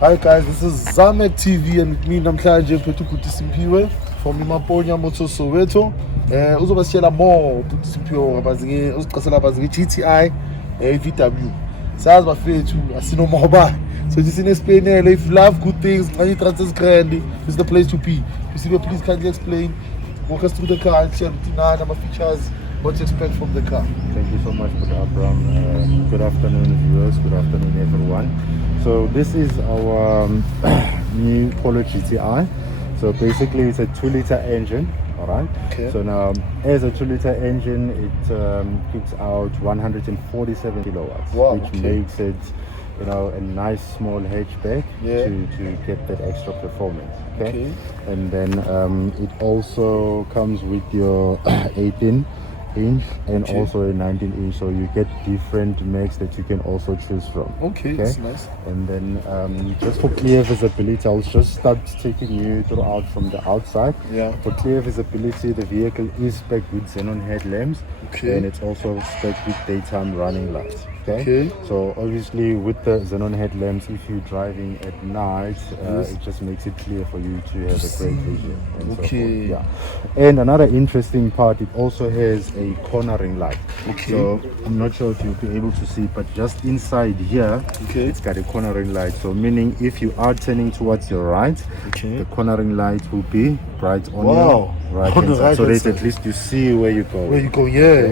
Hi guys, this is Zamek TV and with me namhlanje Phethu Bhuti Simpiwe from Imaponya Motors Soweto. Uzobasiyela more Bhuti Simpiwe ngabazinge usiqasela bazinge GTI VW. Sazi bafethu asinomoba. So just in explainele, if you love good things, this is the place to be. Please kindly explain, walk us through the car and share the features, what to expect from the car. Thank you so much for the Abraham. Good afternoon viewers, good afternoon everyone. So this is our new Polo GTI. So basically it's a 2-liter engine, all right? Okay. So now as a 2-liter engine, it kicks out 147 kilowatts, wow, which makes it, you know, a nice small hatchback to get that extra performance. Okay. And then it also comes with your 18-inch and also a 19-inch, so you get different makes that you can also choose from. Okay, that's nice. And then just for clear visibility, I'll just start taking you throughout from the outside. For clear visibility, the vehicle is spec'd with xenon headlamps, and it's also spec'd with daytime running lights. So obviously with the xenon headlamps, if you're driving at night, it just makes it clear for you to have a great vision and so forth. And another interesting part, it also has a cornering light. So I'm not sure if you'll be able to see, but just inside here, it's got a cornering light. So meaning if you are turning towards your right, the cornering light will be bright on your right hand side, so that at least you see where you go.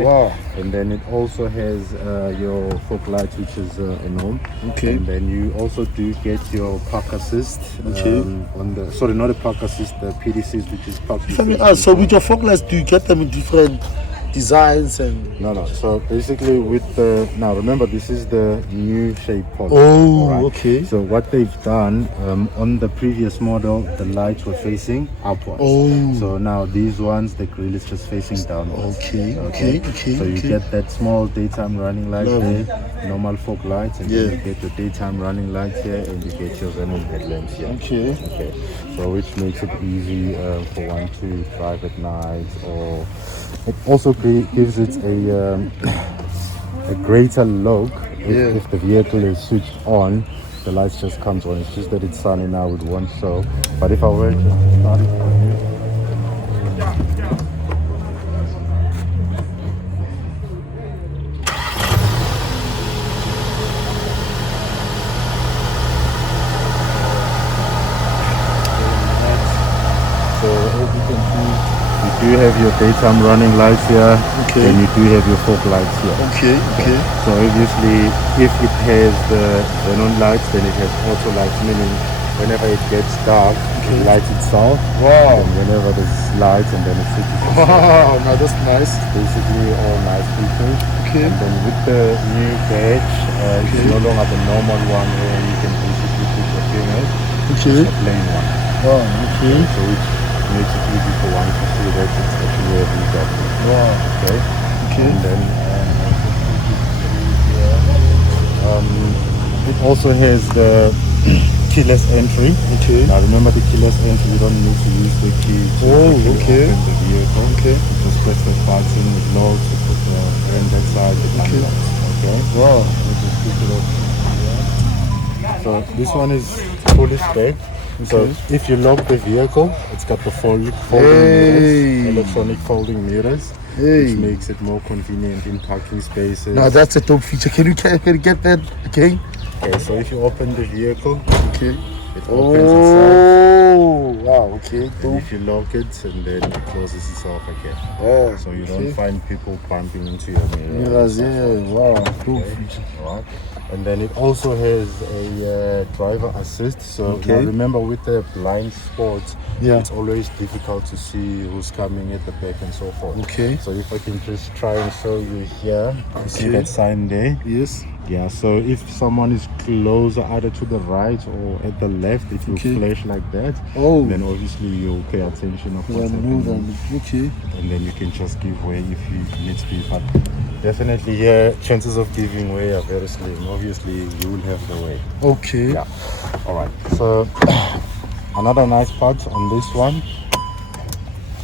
Wow. And then it also has your fog light, which is a norm. And then you also do get your park assist on the, sorry, not a park assist, the PDCs, which is park assist. So with your fog lights, do you get them in different designs and no, so basically with the, now remember this is the new shape Polo. So what they've done, on the previous model the lights were facing upwards. So now these ones, the grill is just facing downwards. So you get that small daytime running light there, normal fog lights, and then you get the daytime running lights here, and you get your xenon headlamps here. So which makes it easy for one to drive at night, or it also gives it a greater look if the vehicle is switched on. The lights just comes on. It's just that it's sunny now, it won't show. But if I were to start it from here, so as you can see, you do have your daytime running lights here, and you do have your fog lights here. So obviously, if it has the xenon lights, then it has auto lights, meaning whenever it gets dark, it lights itself. And whenever there's lights, and then it switches. Now that's nice. Basically, all nice features. And then with the new badge, it's no longer the normal one where you can basically put your fingers. It's a plain one. So which makes it easy for one to see that it's actually a VW. And then it also has the keyless entry. Now remember, the keyless entry, you don't need to use the key to open the vehicle. You just press the button, it locks, you put the hand that side, it unlocks. Just pick it up. So this one is fully spec'd. So if you lock the vehicle, it's got the folding mirrors, electronic folding mirrors, which makes it more convenient in parking spaces. Now that's a top feature. Can you get that again? So if you open the vehicle, it opens itself. And if you lock it, and then it closes itself again. So you don't find people bumping into your mirrors. And then it also has a driver assist. So now remember, with the blind spots, it's always difficult to see who's coming at the back and so forth. So if I can just try and show you here, you see that sign there? So if someone is closer, either to the right or at the left, it will flash like that. Then obviously you'll pay attention of what's happening. And then you can just give way if you need to be. But definitely chances of giving way are very slim. Obviously you will have the way. Alright, so another nice part on this one,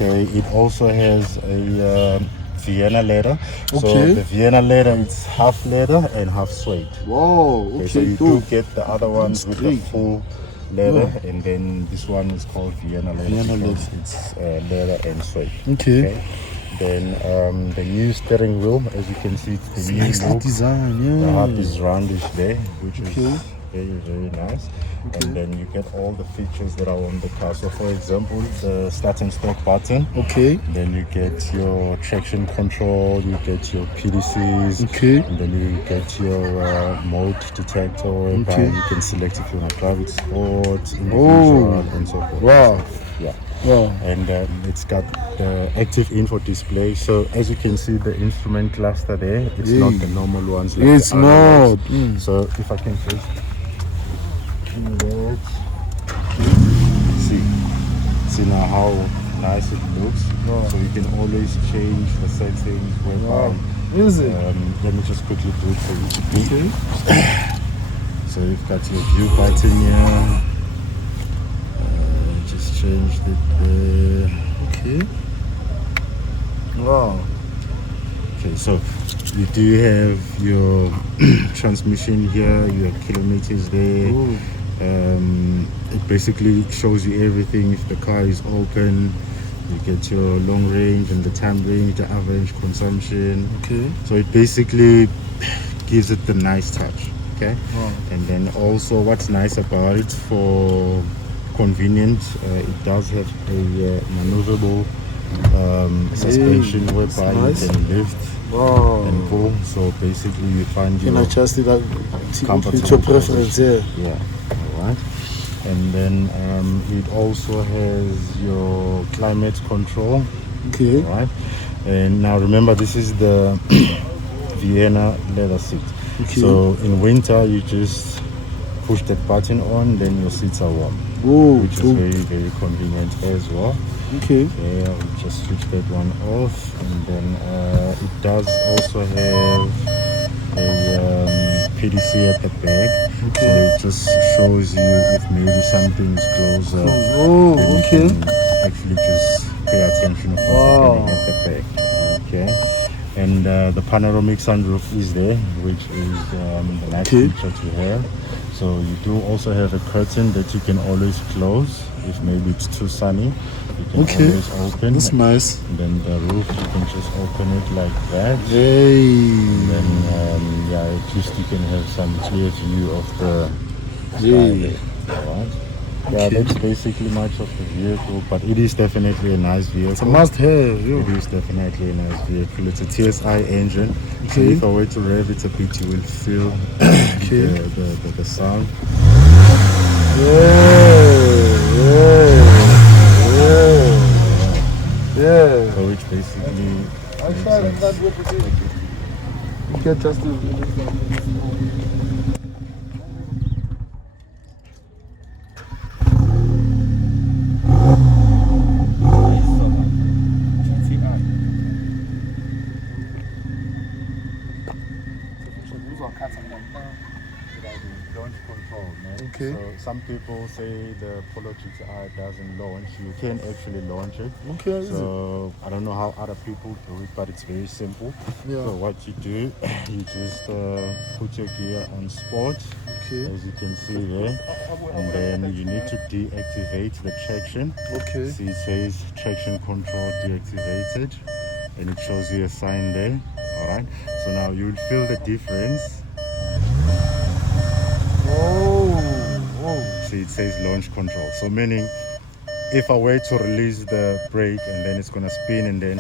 it also has a Vienna leather. So Okay. the Vienna leather, it's half leather and half suede. Wow. Okay. So you do get the other ones with the great. full leather, and then this one is called Vienna leather. Vienna because leather. it's leather and suede. Okay. Then the new steering wheel, as you can see, it's the new Nicely look. designed. The Yeah. hub is roundish there, which is Okay. very, very nice. And then you get all the features that are on the car. So for example, the start and stop button. Okay. Then you get your traction control, you get your PDCs. Okay. And then you get your mode detector, whereby Okay. you can select if you want to drive it sport, individual, and so forth. Wow. Yeah. Wow. And it's got the active info display. So as you can see, the instrument cluster there, it's not the normal ones like It's the other not. ones. So if I can just see now how nice it looks. Wow. So you can always change the settings whereby Is it? let me just quickly do it for you to do. Okay. So you've got your view button here. Just changed it there. Okay. Wow. Okay, so you do have your transmission here, your kilometers there. Ooh. It basically shows you everything. If the car is open, you get your long range and the time range, the average consumption. Okay. So it basically gives it the nice touch. Okay. Wow. And then also what's nice about it, for convenience, it does have a maneuverable suspension whereby you can lift and pull. So basically you find You can adjust it comfortable with your preference. Yeah. Yeah. All right. And then it also has your climate control. Okay. All right. And now remember, this is the Vienna leather seat. Okay. So in winter you just push that button on, then your seats are warm. Whoa. Which is very, very convenient as well. Okay. Okay, I'll just switch that one off, and then it does also have a PDC at the back. Okay. So it just shows you if maybe something is closer. Oh, then okay. you can actually just pay attention of what's happening at the back. Okay. And the panoramic sunroof is there, which is the nice feature to have. So you do also have a curtain that you can always close if maybe it's too sunny. You can always open. That's nice. And then the roof, you can just open it like that. Hey. And then yeah, at least you can have some clear view of the sky there. Alright. Yeah, that's basically much of the vehicle, but it is definitely a nice vehicle. It's a must-have. It is definitely a nice vehicle. It's a TSI engine. So if I were to rev it a bit, you will feel the sound. Yeah. So which basically Get just launch control, man. Okay. So some people say the Polo GTI doesn't launch. You can actually launch it. Okay. So I don't know how other people do it, but it's very simple. Yeah. So what you do, you just put your gear on sport, as you can see there, and then you need to deactivate the traction. Okay. See, it says traction control deactivated, and it shows you a sign there. All right. So now you will feel the difference. See, it says launch control. So meaning, if I were to release the brake and then it's gonna spin and then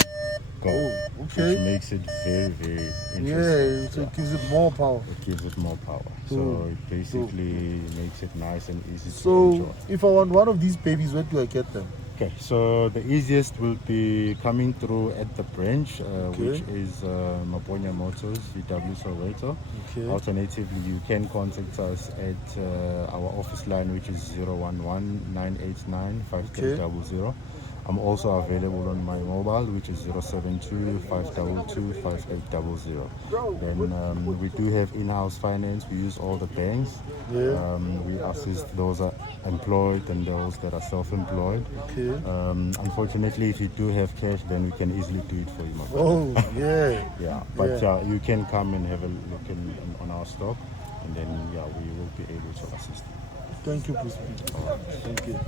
go, which makes it very, very interesting. Yeah, so it gives it more power. It gives it more power. So it basically makes it nice and easy to enjoy. So if I want one of these babies, where do I get them? Okay, so the easiest will be coming through at the branch, which is Maponya Motors, VW Soweto. Alternatively, you can contact us at our office line, which is 011-989-5300. I'm also available on my mobile, which is 072-522-5800. Then we do have in-house finance. We use all the banks. Yeah. We assist those are employed and those that are self-employed. Okay. Unfortunately, if you do have cash, then we can easily do it for you, my brother. Oh, yeah. Yeah, but you can come and have a look on our stock, and then we will be able to assist you. Thank you, Pussy. Thank you.